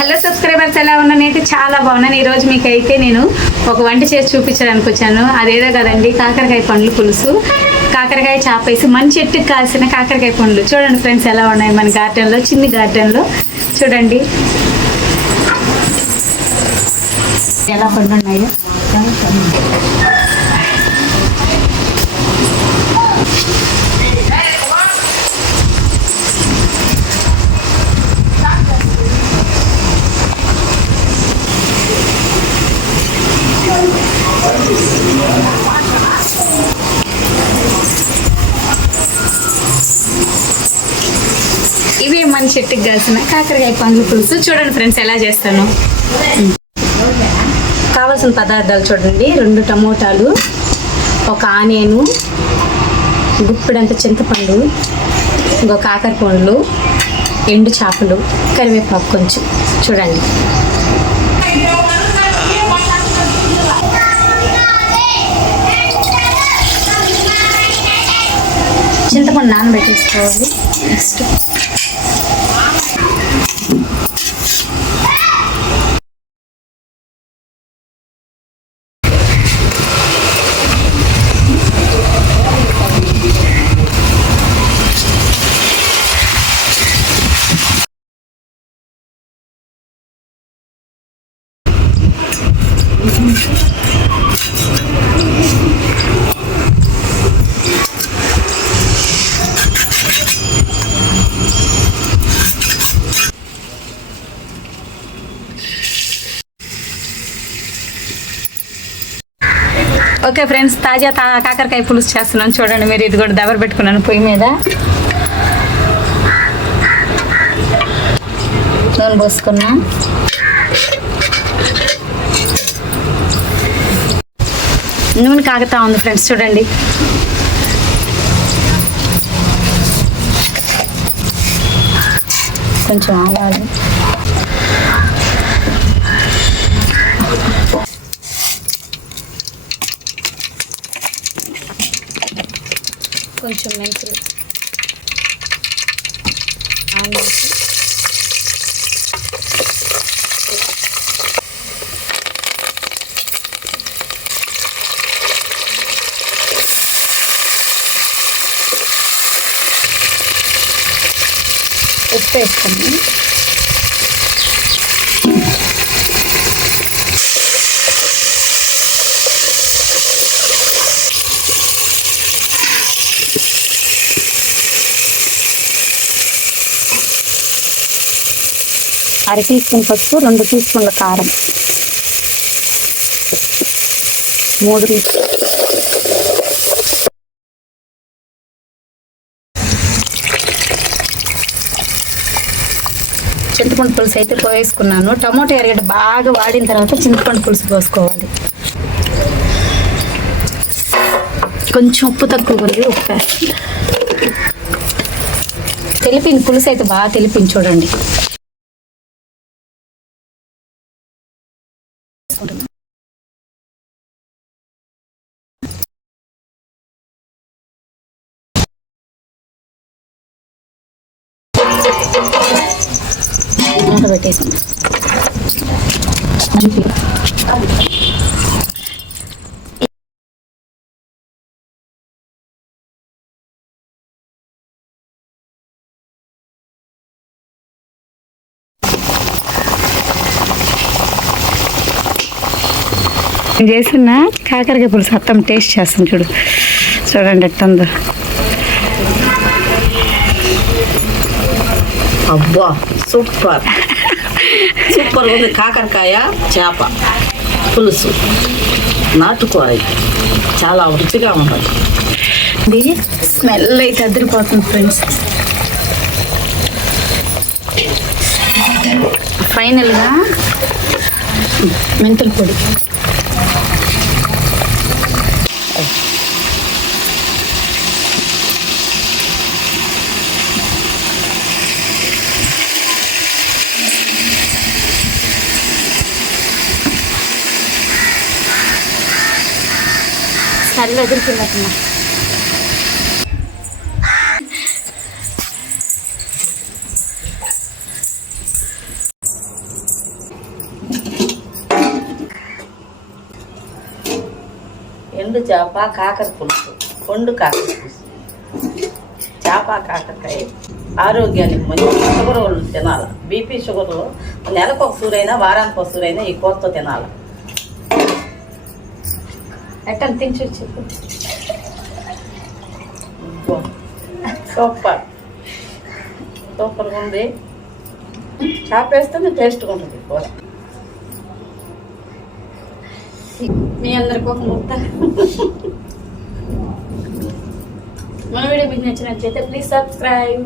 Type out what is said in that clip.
Hello subscribers ఎలా ఉన్నాను? అయితే చాలా బాగున్నాను. ఈ రోజు మీకు అయితే నేను ఒక వంట చేసి చూపించడానికి వచ్చాను. అదేదో కదండి కాకరకాయ పండ్లు పులుసు. కాకరకాయ చాపేసి మన చెట్టుకి కాల్సిన కాకరకాయ పండ్లు. చూడండి ఫ్రెండ్స్ ఎలా ఉన్నాయి మన గార్డెన్లో చిన్ని గార్డెన్లో. చూడండి. ఎలా పండు ఉన్నాయో మన చెట్టుకి కాల్సిన కాకరకాయ పండ్లు పులుసు చూడండి ఫ్రెండ్స్ ఎలా చేస్తాను. కావాల్సిన పదార్థాలు చూడండి. రెండు టమోటాలు ఒక ఆనియను గుప్పిడంత చింతపండు ఇంకో కాకర పండ్లు ఎండు చేపలు కరివేపాకు కొంచెం చూడండి. చింతపండు నానబెట్టేసుకోవాలి. నెక్స్ట్ ఓకే ఫ్రెండ్స్ తాజా తా కాకరకాయ పులుసు చేస్తున్నాను. చూడండి మీరు ఇది కూడా దెబ్బ పెట్టుకున్నాను పొయ్యి మీద. నూనె పోసుకున్నా. నూనె కాగుతా ఉంది ఫ్రెండ్స్ చూడండి. కొంచెం ఆగాలి కొంచెం మెంతులు. ఆనియన్స్. ఉప్పు వేసుకుని అర టీ స్పూన్ పసుపు రెండు టీ స్పూన్ల కారం. మూడు చింతపండు పులుసు అయితే పోయేసుకున్నాను. టమోటా ఎరగడ్డ బాగా వాడిన తర్వాత చింతపండు పులుసు పోసుకోవాలి. కొంచెం ఉప్పు తక్కువ ఉంది ఉప్పు తెలిపింది పులుసు అయితే బాగా తెలిపింది చూడండి. దాంట్లో పెట్టేసాం. నేను చేసిన కాకరకాయ పులుసు అత్తం టేస్ట్ చేస్తాను చూడు. చూడండి ఎట్టందో. అబ్బా సూపర్. సూపర్ ఉంది కాకరకాయ చేప పులుసు నాటుకోవాలి చాలా రుచిగా ఉంటుంది. ఇది స్మెల్ అయితే అదిరిపోతుంది ఫ్రెండ్స్. ఫైనల్గా మెంతుల పొడి. కళ్ళు ఎదురుతున్నట్టున్నా. ఎండు చేప కాకర పులుసు కొండు కాకర పులుసు. చేప కాకరకాయ ఆరోగ్యానికి మంచి షుగర్ తినాలి. బీపీ షుగర్ నెలకు ఒక సూరైనా వారానికి ఒక సూరైనా ఈ కోతతో తినాలి. ఎట్లా చూసి చెప్పు. సూపర్. సూపర్గా ఉంది. చేప వేస్తేనే టేస్ట్గా ఉంటుంది కూర. మీ అందరికి ఒక ముద్ద. మన వీడియో మీకు నచ్చినట్లయితే ప్లీజ్ సబ్స్క్రైబ్